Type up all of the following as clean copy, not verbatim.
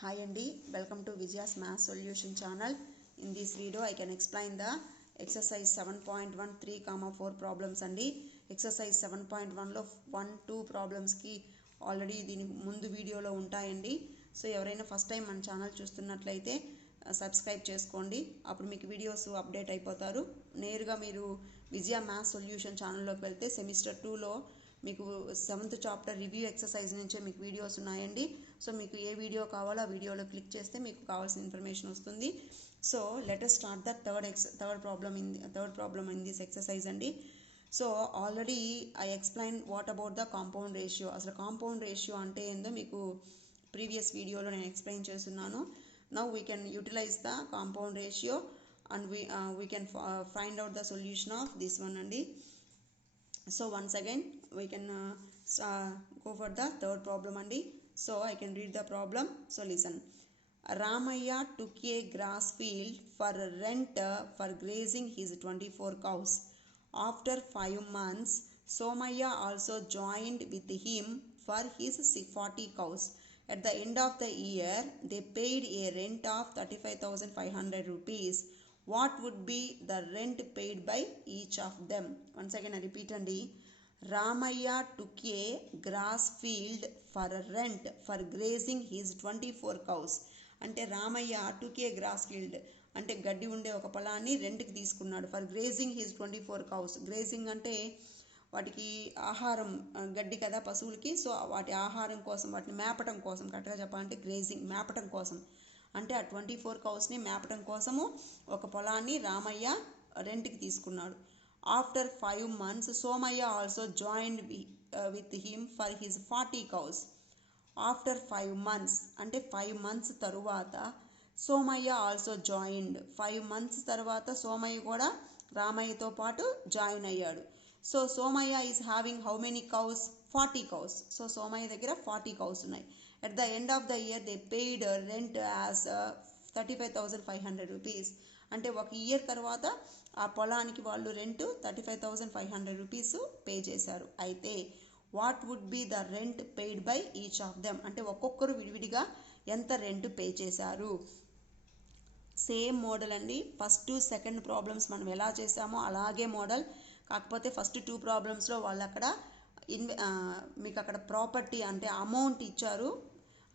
Hi Andy, welcome to Vijaya's Math Solution channel. In this video I can explain the exercise 7.13, 4 problems అండి. Exercise 7.1 లో 1-2 problems కి already దీని ముందు వీడియోలో ఉంటాయండి. సో ఎవరైనా ఫస్ట్ టైం మన ఛానల్ చూస్తున్నట్లయితే సబ్స్క్రైబ్ చేసుకోండి. అప్పుడు మీకు వీడియోస్ అప్డేట్ అయిపోతారు. నేరుగా మీరు విజయ మ్యాథ్స్ సొల్యూషన్ ఛానల్లోకి వెళ్తే సెమిస్టర్ 2లో మీకు 7th చాప్టర్ రివ్యూ ఎక్సర్సైజ్ నుంచే మీకు వీడియోస్ ఉన్నాయండి. సో మీకు ఏ వీడియో కావాలో ఆ వీడియోలో క్లిక్ చేస్తే మీకు కావాల్సిన ఇన్ఫర్మేషన్ వస్తుంది. So let us start the third problem in this exercise అండి. So already I explain what about the compound ratio. అసలు కాంపౌండ్ రేషియో అంటే ఏందో మీకు ప్రీవియస్ వీడియోలో నేను ఎక్స్ప్లెయిన్ చేస్తున్నాను. Now we can utilise the compound ratio and we can find out the solution of this one అండి. So once again we can go for the third problem andi. So I can read the problem. So listen. Ramaya took a grass field for rent for grazing his 24 cows. After 5 months, Somaya also joined with him for his 40 cows. At the end of the year, they paid a rent of 35,500 rupees. What would be the rent paid by each of them? Once again I repeat andi. Ramaya took a grass field for rent for grazing his 24 cows. అంటే Ramayya took a grass field అంటే గడ్డి ఉండే ఒక పొలాన్ని రెంట్కి తీసుకున్నాడు. For grazing his 24 cows. Grazing అంటే వాటికి ఆహారం, గడ్డి కదా పశువులకి. సో వాటి ఆహారం కోసం, వాటిని మేపటం కోసం, కరెక్ట్గా చెప్పాలంటే గ్రేజింగ్ మేపటం కోసం, అంటే ఆ 24 కౌస్ని మేపటం కోసము ఒక పొలాన్ని రామయ్య రెంట్కి తీసుకున్నాడు. After 5 months Somayya also joined with him for his 40 cows. After 5 months అంటే 5 months తరువాత సోమయ్య ఆల్సో జాయిన్డ్. 5 months తర్వాత సోమయ్య కూడా రామయ్యతో పాటు జాయిన్ అయ్యాడు. So Somayya is having how many cows? 40 cows. So Somayya దగ్గర 40 cows ఉన్నాయి. At the end of the year they paid rent as 35,500 rupees. అంటే ఒక ఇయర్ తర్వాత ఆ పొలానికి వాళ్ళు రెంట్ 35,500 రూపీస్ పే చేశారు. అయితే what would be the rent paid by each of them అంటే ఒక్కొక్కరు విడివిడిగా ఎంత రెంట్ పే చేశారు. సేమ్ మోడల్ అండి. ఫస్ట్ సెకండ్ ప్రాబ్లమ్స్ మనం ఎలా చేసామో అలాగే మోడల్. కాకపోతే ఫస్ట్ 2 ప్రాబ్లమ్స్లో వాళ్ళు అక్కడ మీకు అక్కడ ప్రాపర్టీ అంటే అమౌంట్ ఇచ్చారు,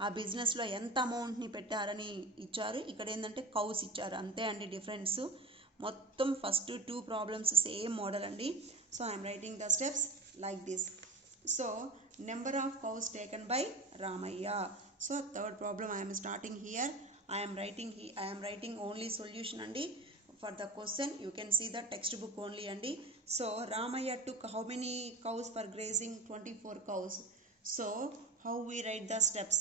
ఆ బిజినెస్లో ఎంత అమౌంట్ని పెట్టారని ఇచ్చారు. ఇక్కడ ఏంటంటే కౌస్ ఇచ్చారు, అంతే అండి డిఫరెన్స్. మొత్తం ఫస్ట్ 2 ప్రాబ్లమ్స్ సేమ్ మోడల్ అండి. So I'm writing the steps like this. So number of cows taken by Ramayya. So third problem I'm starting here. I'm writing only solution అండి. For the question you can see the textbook only andi. So Ramaya took how many cows for grazing? 24 cows. So how we write the steps?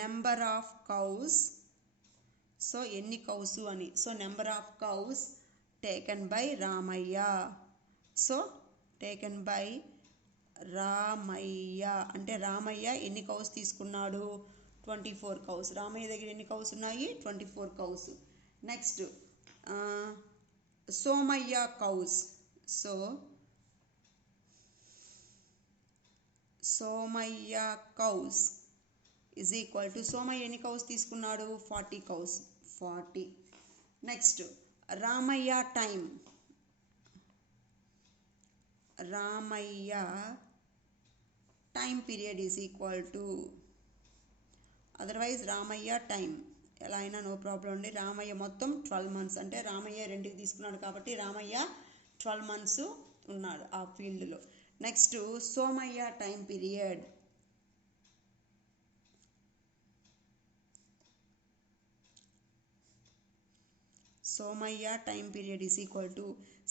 Number of cows. So any cows ani. So number of cows taken by Ramaya. So taken by Ramaya అంటే రామయ్య ఎన్ని cows తీసుకున్నాడు? 24 cows. Ramayya దగ్గర ఎన్ని cows ఉన్నాయి? 24 cows. Next Somayya cows. So Somayya cows is equal to Somayya ఎన్ని cows తీసుకున్నాడు? 40 cows. 40. Next Ramayya time. Ramayya time period is equal to, otherwise Ramayya time ఎలా అయినా నో ప్రాబ్లం అండి. రామయ్య మొత్తం 12 months అంటే రామయ్య రెండుకి తీసుకున్నాడు కాబట్టి రామయ్య 12 months ఉన్నాడు ఆ ఫీల్డ్లో. Next Somayya time period. Somayya time period is equal to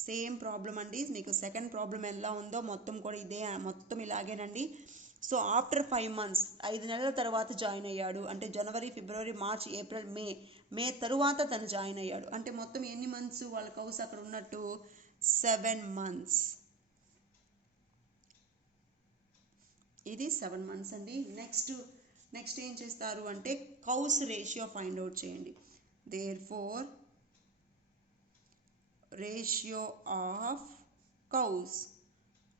same problem అండి. మీకు సెకండ్ ప్రాబ్లం ఎలా ఉందో మొత్తం కూడా ఇదే, మొత్తం ఇలాగేనండి. సో ఆఫ్టర్ 5 months 5 నెలల తర్వాత జాయిన్ అయ్యాడు అంటే జనవరి, ఫిబ్రవరి, మార్చ్, ఏప్రిల్, మే తరువాత తను జాయిన్ అయ్యాడు. అంటే మొత్తం ఎన్ని మంత్స్ వాళ్ళ కౌస్ అక్కడ ఉన్నట్టు? 7 months. ఇది 7 months అండి. నెక్స్ట్ ఏం చేస్తారు అంటే కౌస్ రేషియో ఫైండ్ అవుట్ చేయండి. దేర్ఫోర్ రేషియో ఆఫ్ కౌస్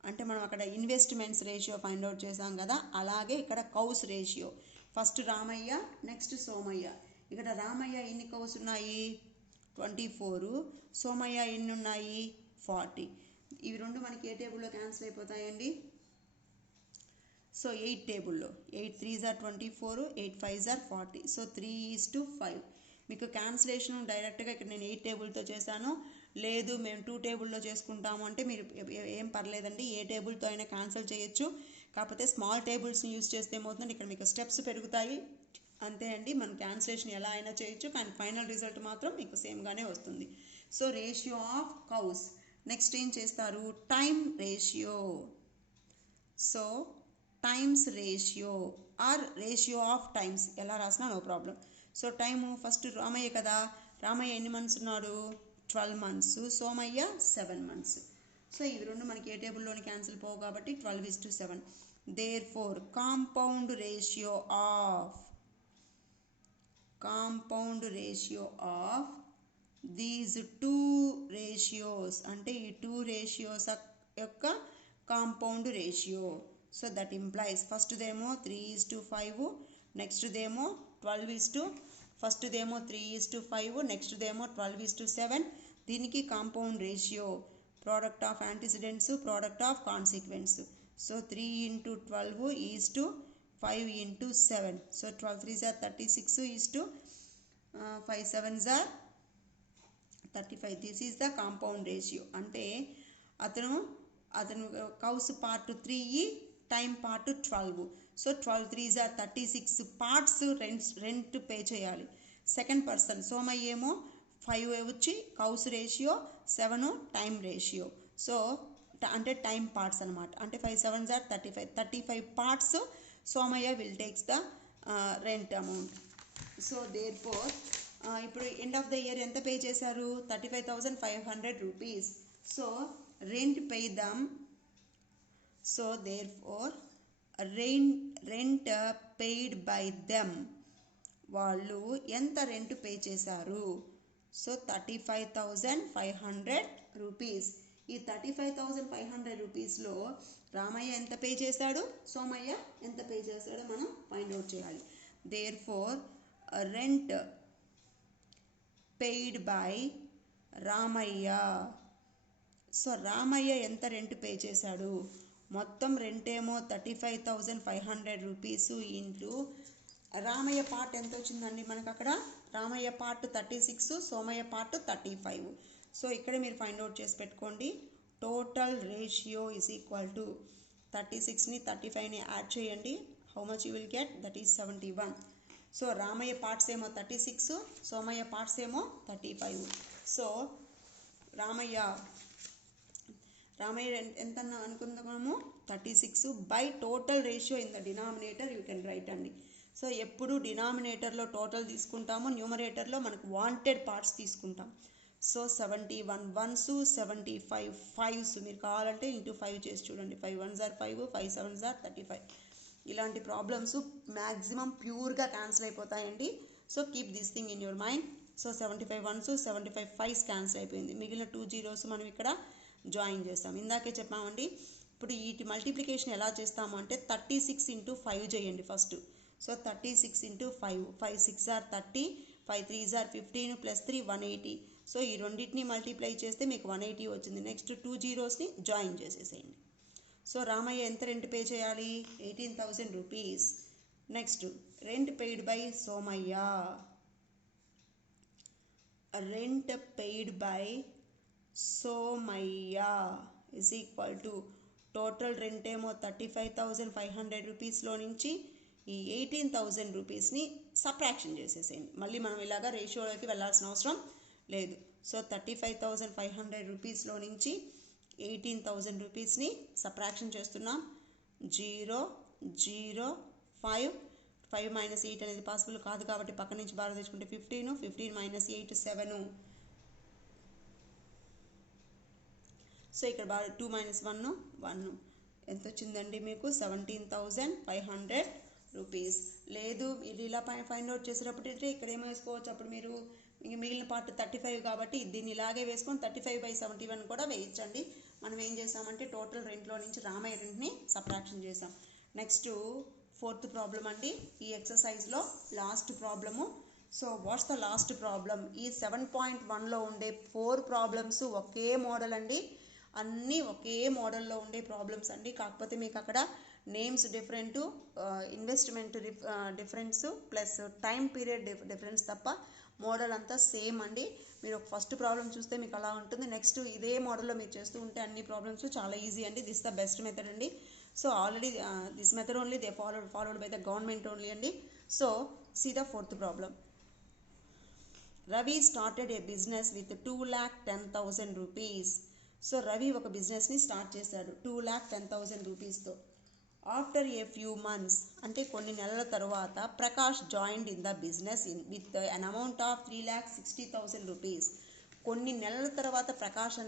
అంటే మనం అక్కడ ఇన్వెస్ట్మెంట్స్ రేషియో ఫైండ్ అవుట్ చేసాం కదా, అలాగే ఇక్కడ cows ratio. First Ramayya, next Somayya. ఇక్కడ రామయ్య ఎన్ని కౌస్ ఉన్నాయి? 24. సోమయ్య ఎన్ని ఉన్నాయి? 40. ఇవి రెండు మనకి ఏ టేబుల్లో క్యాన్సిల్ అయిపోతాయండి? సో 8 టేబుల్లో 8 3s are 24, 8 5s are 40. So 3:5. మీకు క్యాన్సిలేషన్ డైరెక్ట్గా ఇక్కడ నేను 8 టేబుల్తో చేశాను. లేదు మేము 2 టేబుల్లో చేసుకుంటాము అంటే మీరు ఏం పర్లేదండి, ఏ టేబుల్తో అయినా క్యాన్సిల్ చేయొచ్చు. కాకపోతే స్మాల్ టేబుల్స్ని యూజ్ చేస్తే ఏమవుతుందంటే ఇక్కడ మీకు స్టెప్స్ పెరుగుతాయి అంతే అండి. మనం క్యాన్సిలేషన్ ఎలా అయినా చేయొచ్చు, కానీ ఫైనల్ రిజల్ట్ మాత్రం మీకు సేమ్గానే వస్తుంది. So ratio of cows. Next ఏం చేస్తారు? Time ratio. So times ratio or ratio of times ఎలా రాసినా no problem. So time first Ramayya కదా, రామయ్య ఎన్ని మంత్స్ ఉన్నాడు? 12 months. సోమయ్య 7 months. సో ఇవి రెండు మనకి ఏ టేబుల్లోని క్యాన్సిల్ పోవు కాబట్టి 12:7. Therefore compound ratio of these 2 ratios అంటే ఈ 2 ratios యొక్క compound ratio. So that implies first దేమో 3:5, నెక్స్ట్ దేమో 12 ఫస్ట్ దేమో 3:5, నెక్స్ట్ దేమో 12:7. దీనికి compound ratio product of antecedents, product of consequence. So 3 × 12 5 × 7. So 12 3s are 36 5 7s are 35. This is the compound ratio. అంటే అతను కౌస్ part 3, time part 12. So 12 3s are 36 parts rent pay చేయాలి. Second person Somayya ఏమో 5 వచ్చి cows ratio, 7 time ratio. So అంటే time parts అనమాట. అంటే 5 7s are 35 parts Somayya will takes the rent amount. So therefore ఇప్పుడు ఎండ్ ఆఫ్ ద ఇయర్ ఎంత pay చేశారు? 35,500 rupees. So rent pay them. So therefore rent paid by them, వాళ్ళు ఎంత rent pay చేశారు? So 35,500 rupees. ఈ 35,500 rupeesలో రామయ్య ఎంత pay చేశాడు, సోమయ్య ఎంత పే చేశాడో మనం ఫైండ్ అవుట్ చేయాలి. Therefore rent paid by Ramayya. So Ramayya ఎంత రెంట్ పే చేశాడు? మొత్తం రెంట్ ఏమో 35,500 rupees ఇంటూ రామయ్య పార్ట్ ఎంత వచ్చిందండి మనకు అక్కడ? Ramayya part 36, Somayya part 35. So ఇక్కడ మీరు ఫైండ్ అవుట్ చేసి పెట్టుకోండి. Total ratio is equal to 36ని 35ని యాడ్ చేయండి. How much you will get? That is 71. So Ramayya parts ఏమో 36, సోమయ్య పార్ట్స్ ఏమో 35. సో రామయ్య ఎంత అనుకుందాము? 36 by total ratio in the denominator you can write అండి. సో ఎప్పుడు డినామినేటర్లో టోటల్ తీసుకుంటాము, న్యూమరేటర్లో మనకు వాంటెడ్ పార్ట్స్ తీసుకుంటాం. So 71 1s, 75 5s. మీరు కావాలంటే ఇంటూ 5 చేసి చూడండి. 5 1s are 5, 5 7s are 35. ఇలాంటి ప్రాబ్లమ్స్ మ్యాక్సిమం ప్యూర్గా క్యాన్సిల్ అయిపోతాయండి. So keep this thing in your mind. So 75 1s, 75 5s cancel అయిపోయింది. మిగిలిన 2 zeros మనం ఇక్కడ జాయిన్ చేస్తాం. ఇందాకే చెప్పామండి. ఇప్పుడు వీటి మల్టిప్లికేషన్ ఎలా చేస్తాము అంటే 36 × 5 చేయండి first. So 36 × 5, 5 6s are 30, 5 3s are 15 +3 180. సో ఈ రెండింటిని మల్టిప్లై చేస్తే మీకు 180 వచ్చింది. నెక్స్ట్ 2 zeros జాయిన్ చేసేసేయండి. సో రామయ్య ఎంత రెంట్ పే చేయాలి? 18,000 rupees. Next rent paid by Somayya. Rent paid by Somayya is equal to total rent ఏమో 35,500 rupeesలో నుంచి ఈ 18,000 rupeesని సబ్ట్రాక్షన్ చేసేసేయండి. మళ్ళీ మనం ఇలాగా రేషియోలోకి వెళ్ళాల్సిన అవసరం లేదు. సో 35,500 rupeesలో నుంచి 18,000 rupeesని సబ్ట్రాక్షన్ చేస్తున్నాం. 0 0 5 5 - 8 అనేది పాసిబుల్ కాదు కాబట్టి పక్క నుంచి బాగా తెచ్చుకుంటే 15 15 - 8 7. సో ఇక్కడ బాగా 2 - 1 1 ఎంత వచ్చిందండి మీకు? 17,500 rupees. లేదు ఇది ఇలా ఫైండ్ అవుట్ చేసేటప్పుడు ఇక్కడ ఏమో వేసుకోవచ్చు. అప్పుడు మీరు మిగిలిన పార్ట్ 35 కాబట్టి దీన్ని ఇలాగే వేసుకొని 35/71 కూడా వేయించండి. మనం ఏం చేసామంటే టోటల్ రెంట్లో నుంచి రామయ్య రెంట్ని సబ్ట్రాక్షన్ చేసాం. నెక్స్ట్ ఫోర్త్ ప్రాబ్లం అండి ఈ ఎక్సర్సైజ్లో last problem. So what's the last problem? ఈ 7.1లో ఉండే 4 ప్రాబ్లమ్స్ ఒకే మోడల్ అండి, అన్నీ ఒకే మోడల్లో ఉండే ప్రాబ్లమ్స్ అండి. కాకపోతే మీకు అక్కడ names different, investment difference plus time period difference తప్ప మోడల్ అంతా సేమ్ అండి. మీరు ఫస్ట్ ప్రాబ్లం చూస్తే మీకు అలా ఉంటుంది. నెక్స్ట్ ఇదే మోడల్లో మీరు చేస్తూ ఉంటే అన్ని ప్రాబ్లమ్స్ చాలా ఈజీ అండి. దిస్ ద బెస్ట్ మెథడ్ అండి. So already this method only they followed by the government only అండి. So see the fourth problem. Ravi started a business with 2,10,000 rupees. So Ravi ఒక బిజినెస్ని స్టార్ట్ చేశాడు 2,10,000 రూపీస్తో. ఆఫ్టర్ ఏ ఫ్యూ మంత్స్ అంటే కొన్ని నెలల తర్వాత Prakash joined in the business with an amount of 3,60,000 rupees. కొన్ని నెలల తర్వాత ప్రకాష్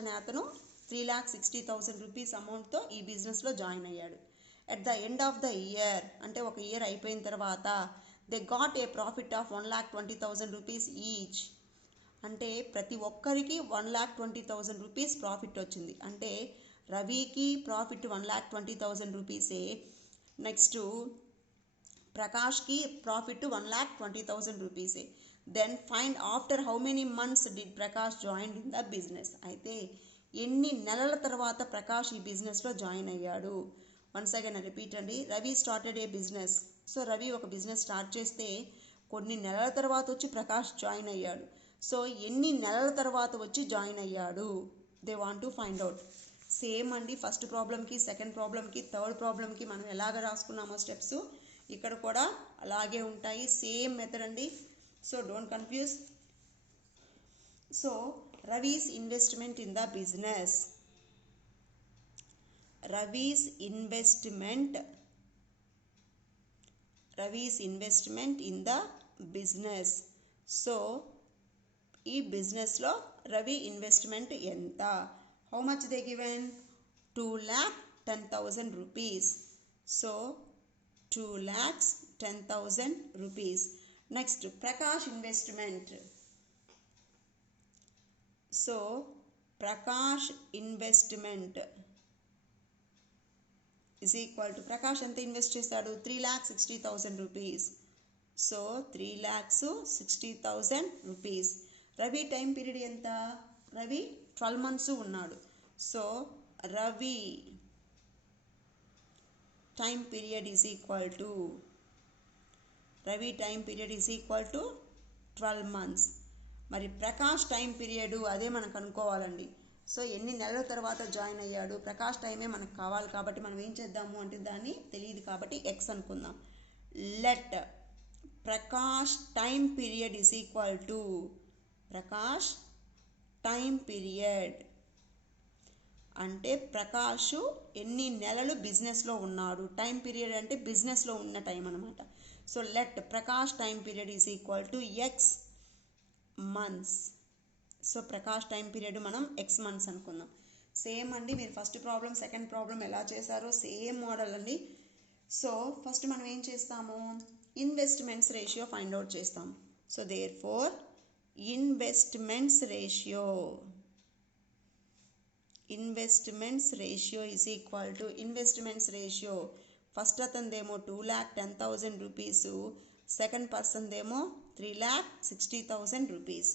అనే అతను 3,60,000 రూపీస్ అమౌంట్తో ఈ బిజినెస్లో జాయిన్ అయ్యాడు. At the end of the year అంటే ఒక ఇయర్ అయిపోయిన తర్వాత they got a profit of 1,20,000 rupees each. అంటే ప్రతి ఒక్కరికి 1,20,000 రూపీస్ ప్రాఫిట్ వచ్చింది. అంటే రవికి ప్రాఫిట్ 1,20,000 రూపీసే, నెక్స్ట్ ప్రకాష్కి ప్రాఫిట్ 1,20,000 రూపీసే. Then find after how many months did Prakash join in the business. అయితే ఎన్ని నెలల తర్వాత ప్రకాష్ ఈ బిజినెస్లో జాయిన్ అయ్యాడు? వన్స్ అగైన్ రిపీట్ అండి. Ravi started a business. So Ravi ఒక బిజినెస్ స్టార్ట్ చేస్తే కొన్ని నెలల తర్వాత వచ్చి ప్రకాష్ జాయిన్ అయ్యాడు. సో ఎన్ని నెలల తర్వాత వచ్చి జాయిన్ అయ్యాడు? They want to find out. Same అండి ఫస్ట్ ప్రాబ్లంకి, సెకండ్ ప్రాబ్లంకి, థర్డ్ ప్రాబ్లంకి మనం ఎలాగ రాసుకున్నామో స్టెప్స్ ఇక్కడ కూడా అలాగే ఉంటాయి. సేమ్ మెథడ్ అండి. So don't confuse. So Ravi's investment in the business. Ravi's investment in the business. So ఈ బిజినెస్లో రవి ఇన్వెస్ట్మెంట్ ఎంత? How much they given? 2,10,000 rupees. So 2,10,000 rupees. Next Prakash investment. So Prakash investment is equal to Prakash ఎంత invest చేశాడు? 3,60,000 rupees. So 3,60,000 rupees. Ravi time period ఎంత? Ravi 12 months ఉన్నాడు. So Ravi time period is equal to 12 months. మరి Prakash time period అదే మనం కనుక్కోవాలండి. So ఎన్ని నెలల తర్వాత జాయిన్ అయ్యాడు? ప్రకాష్ టైమే మనకు కావాలి కాబట్టి మనం ఏం చేద్దాము అంటే దాన్ని తెలియదు కాబట్టి ఎక్స్ అనుకుందాం. Let Prakash time period is equal to Prakash time period అంటే ప్రకాష్ ఎన్ని నెలలు బిజినెస్లో ఉన్నాడు. టైం పీరియడ్ అంటే బిజినెస్లో ఉన్న టైం అనమాట. So let Prakash time period is equal to X months. So Prakash time period మనం ఎక్స్ మంత్స్ అనుకుందాం. సేమ్ అండి మీరు ఫస్ట్ ప్రాబ్లం సెకండ్ ప్రాబ్లం ఎలా చేశారో సేమ్ మోడల్ అండి. సో ఫస్ట్ మనం ఏం చేస్తాము? ఇన్వెస్ట్మెంట్స్ రేషియో ఫైండ్ అవుట్ చేస్తాం. So therefore investments ratio is equal to investments ratio. First అతనిదేమో 2,10,000 రూపీస్, సెకండ్ పర్సన్దేమో 3,60,000 rupees.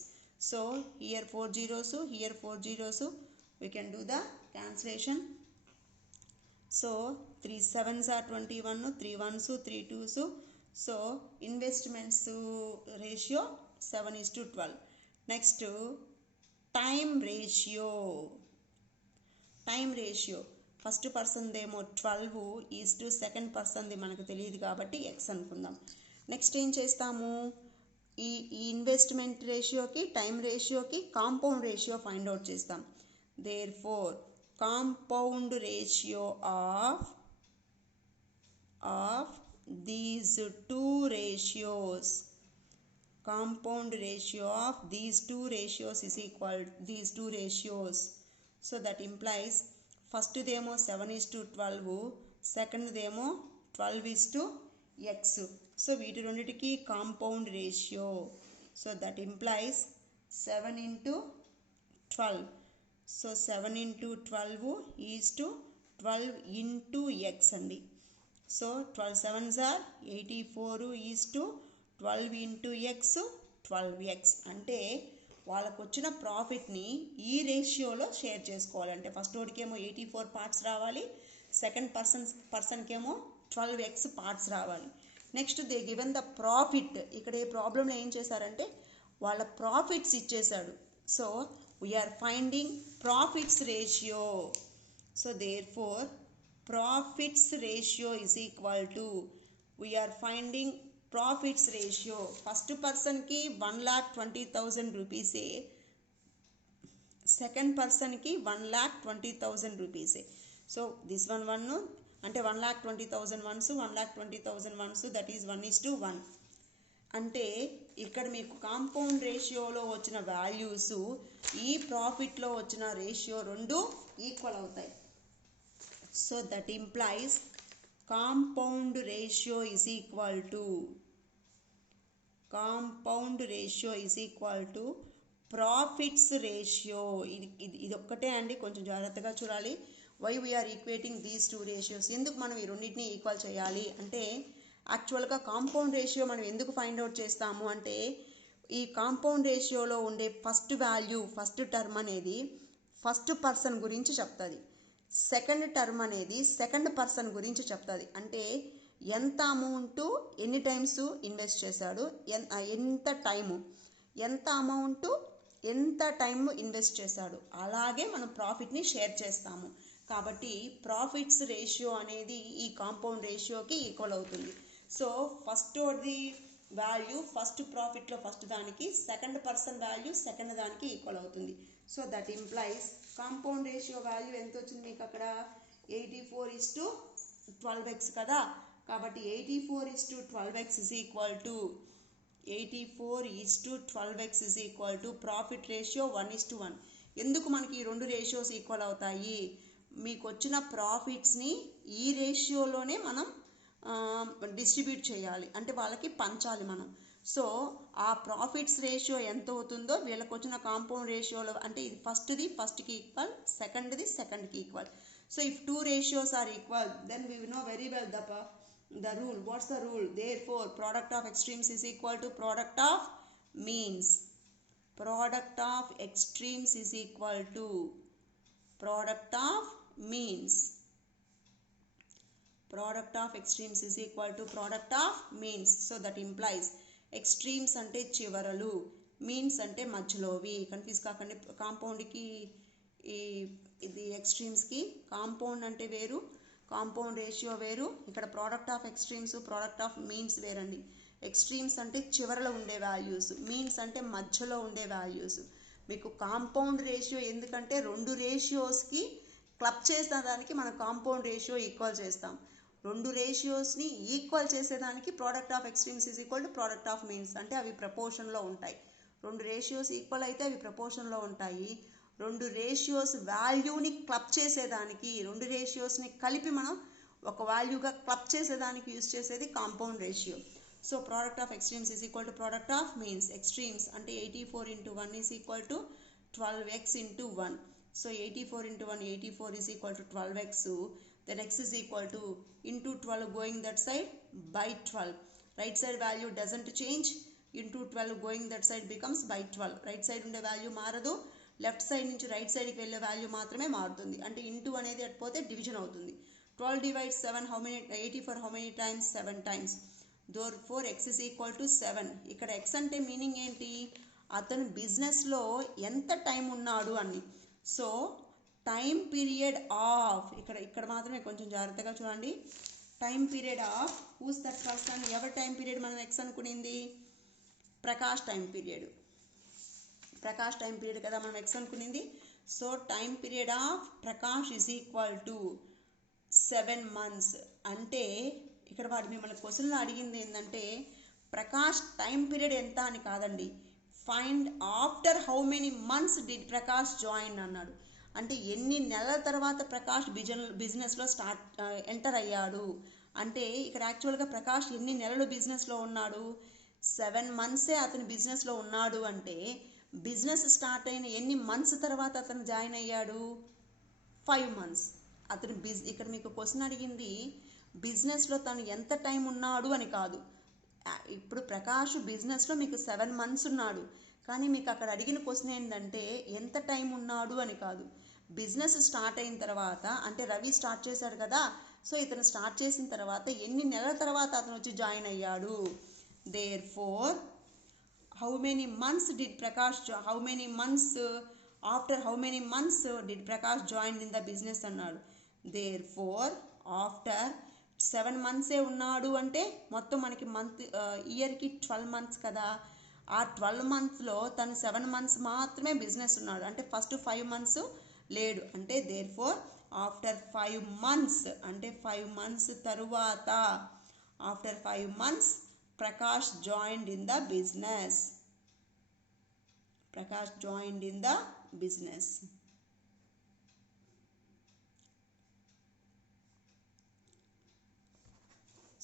So here 4 zeros, here 4 zeros, we can do the cancellation. So 3 7s are 21, 3 1s, 3 2s. So investments ratio 7:12. Next time ratio. First పర్సన్దేమో 12 is to second పర్సన్ది మనకు తెలియదు కాబట్టి X అనుకుందాం. Next ఏం చేస్తాము? ఈ ఇన్వెస్ట్మెంట్ రేషియోకి టైం రేషియోకి కాంపౌండ్ రేషియో ఫైండ్ అవుట్ చేస్తాం. Therefore compound ratio of these two ratios is equal these two ratios. So that implies first దేమో 7:12, సెకండ్ దేమో 12:x. సో వీటి రెండిటికి compound ratio. So that implies 7 into 12. So 7 into 12 is to 12 into x అండి. So 12 sevens are 84 is to 12 into X 12x. అంటే వాళ్ళకు వచ్చిన ప్రాఫిట్ని ఈ రేషియోలో షేర్ చేసుకోవాలి. అంటే ఫస్ట్ వాడికేమో 84 పార్ట్స్ రావాలి, సెకండ్ పర్సన్కేమో 12x పార్ట్స్ రావాలి. Next they given the profit. ఇక్కడ ఈ ప్రాబ్లంలో ఏం చేశారంటే వాళ్ళ ప్రాఫిట్స్ ఇచ్చేశాడు. So we're finding profits ratio. సో therefore profits ratio is equal to, we are finding profits ratio. First person ki 1,20,000 rupees hai, second person ki 1,20,000 rupees hai. So this one అంటే 1,20,000 ones 1,20,000 ones, that is 1:1. అంటే ఇక్కడ మీకు compound రేషియోలో వచ్చిన values ఈ ప్రాఫిట్లో వచ్చిన ratio రెండు equal అవుతాయి. So that implies compound ratio is equal to profits ratio. ఇది ఒక్కటే అండి, కొంచెం జాగ్రత్తగా చూడాలి. Why we're equating these two ratios. ఎందుకు మనం ఈ రెండింటిని ఈక్వల్ చేయాలి అంటే యాక్చువల్గా కాంపౌండ్ రేషియో మనం ఎందుకు ఫైండ్ అవుట్ చేస్తాము అంటే ఈ కాంపౌండ్ రేషియోలో ఉండే ఫస్ట్ వాల్యూ, ఫస్ట్ టర్మ్ అనేది ఫస్ట్ పర్సన్ గురించి చెప్తుంది, సెకండ్ టర్మ్ అనేది సెకండ్ పర్సన్ గురించి చెప్తుంది. అంటే ఎంత అమౌంట్ ఎన్ని టైమ్స్ ఇన్వెస్ట్ చేశాడు, ఎంత టైము, ఎంత అమౌంట్ ఎంత టైం ఇన్వెస్ట్ చేశాడు, అలాగే మనం ప్రాఫిట్ని షేర్ చేస్తాము. కాబట్టి ప్రాఫిట్స్ రేషియో అనేది ఈ కాంపౌండ్ రేషియోకి ఈక్వల్ అవుతుంది. So first the value first ప్రాఫిట్లో ఫస్ట్ దానికి, సెకండ్ పర్సన్ వాల్యూ సెకండ్ దానికి ఈక్వల్ అవుతుంది. So that implies compound ratio value ఎంత వచ్చింది మీకు అక్కడ 84:12x కదా. కాబట్టి 84:12x is equal to 84:12x is equal to profit ratio 1:1. ఎందుకు మనకి ఈ రెండు రేషియోస్ ఈక్వల్ అవుతాయి, మీకు వచ్చిన ప్రాఫిట్స్ని ఈ రేషియోలోనే మనం డిస్ట్రిబ్యూట్ చేయాలి, అంటే వాళ్ళకి పంచాలి మనం. సో ఆ ప్రాఫిట్స్ రేషియో ఎంత అవుతుందో వీళ్ళకి వచ్చిన కాంపౌండ్ రేషియోలో, అంటే ఇది ఫస్ట్కి ఈక్వల్, సెకండ్కి equal. So if two ratios are equal then we know very well the rule. What's the rule? Therefore product of extremes is equal to product of means. Product of extremes is equal to product of means. Product of extremes is equal to product of means. So that implies extremes ante చివరలు, means ante మధ్యలోవి. Confuse కాకండి, కాంపౌండ్కి ఇది ఎక్స్ట్రీమ్స్కి compound అంటే వేరు, compound ratio వేరు. ఇక్కడ product of extremes, product of means వేరండి. ఎక్స్ట్రీమ్స్ అంటే చివరలో ఉండే వాల్యూస్, మీన్స్ అంటే మధ్యలో ఉండే వాల్యూస్. మీకు కాంపౌండ్ రేషియో ఎందుకంటే రెండు రేషియోస్కి క్లబ్ చేసేదానికి మనం కాంపౌండ్ రేషియో ఈక్వల్ చేస్తాం. రెండు రేషియోస్ని ఈక్వల్ చేసేదానికి product of extremes is equal to product of means. అంటే అవి ప్రపోర్షన్లో ఉంటాయి. రెండు రేషియోస్ ఈక్వల్ అయితే అవి ప్రపోర్షన్లో ఉంటాయి. రెండు రేషియోస్ వాల్యూని క్లబ్ చేసేదానికి, రెండు రేషియోస్ని కలిపి మనం ఒక వాల్యూగా క్లబ్ చేసేదానికి యూజ్ చేసేది compound ratio. So product of extremes is equal to product of means. Extremes అంటే 84:1 is equal to 12x into 1. So 84 into 1, 84 is equal to 12x. Then x is equal to into 12 going that side by 12. Right side value doesn't change. Into 12 going that side becomes by 12. Right side ఉండే value మారదు, left side నుంచి right సైడ్కి వెళ్ళే value మాత్రమే మారుతుంది. అంటే into అనేది అటుపోతే division అవుతుంది. 12 divides 7 how many, 84 how many times, 7 times. Therefore x is equal to 7. ఇక్కడ x అంటే మీనింగ్ ఏంటి, అతను బిజినెస్లో ఎంత టైం ఉన్నాడు అని. సో టైం పీరియడ్ ఆఫ్, ఇక్కడ మాత్రమే కొంచెం జాగ్రత్తగా చూడండి. Time period of whose that person, ఎవరి టైం పీరియడ్ మనం ఎక్స్ అనుకునింది, Prakash time period. Prakash time period కదా మనం ఎక్స్ అనుకునింది. So time period of Prakash is equal to 7 months. అంటే ఇక్కడ వాడు మిమ్మల్ని క్వశ్చన్లో అడిగింది ఏంటంటే ప్రకాష్ టైం పీరియడ్ ఎంత అని కాదండి, find after how many months did Prakash join అన్నాడు. అంటే ఎన్ని నెలల తర్వాత ప్రకాష్ బిజినెస్లో ఎంటర్ అయ్యాడు. అంటే ఇక్కడ యాక్చువల్గా ప్రకాష్ ఎన్ని నెలలు బిజినెస్లో ఉన్నాడు, 7 months అతను బిజినెస్లో ఉన్నాడు. అంటే బిజినెస్ స్టార్ట్ అయిన ఎన్ని మంత్స్ తర్వాత అతను జాయిన్ అయ్యాడు, 5 months. అతను ఇక్కడ మీకు క్వశ్చన్ అడిగింది బిజినెస్లో తను ఎంత టైం ఉన్నాడు అని కాదు. ఇప్పుడు ప్రకాష్ బిజినెస్లో మీకు 7 months ఉన్నాడు, కానీ మీకు అక్కడ అడిగిన క్వశ్చన్ ఏంటంటే ఎంత టైం ఉన్నాడు అని కాదు. బిజినెస్ స్టార్ట్ అయిన తర్వాత, అంటే రవి స్టార్ట్ చేశాడు కదా, సో ఇతను స్టార్ట్ చేసిన తర్వాత ఎన్ని నెలల తర్వాత అతను వచ్చి జాయిన్ అయ్యాడు. Therefore how many months did Prakash after how many months did Prakash joined in the business అన్నాడు. therefore after 7 months ఏ ఉన్నాడు అంటే మొత్తం మనకి ఇయర్కి 12 months కదా. ఆ 12 monthsలో తను 7 months మాత్రమే బిజినెస్ ఉన్నాడు, అంటే ఫస్ట్ 5 months లేడు. అంటే therefore after 5 months, అంటే 5 months తరువాత, after 5 months Prakash joined in the business. Prakash joined in the business.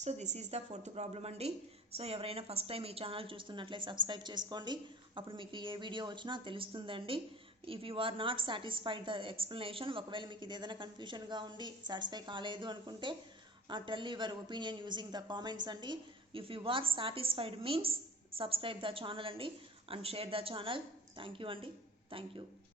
So this is the 4th problem అండి. సో ఎవరైనా ఫస్ట్ టైం ఈ ఛానల్ చూస్తున్నట్లయితే సబ్స్క్రైబ్ చేసుకోండి, అప్పుడు మీకు ఏ వీడియో వచ్చినా తెలుస్తుందండి. If you are not satisfied the explanation, ఒకవేళ మీకు ఇది ఏదైనా కన్ఫ్యూషన్గా ఉండి సాటిస్ఫై కాలేదు అనుకుంటే tell your opinion using the comments అండి. If you are satisfied means subscribe the channel and share the channel. Thank you.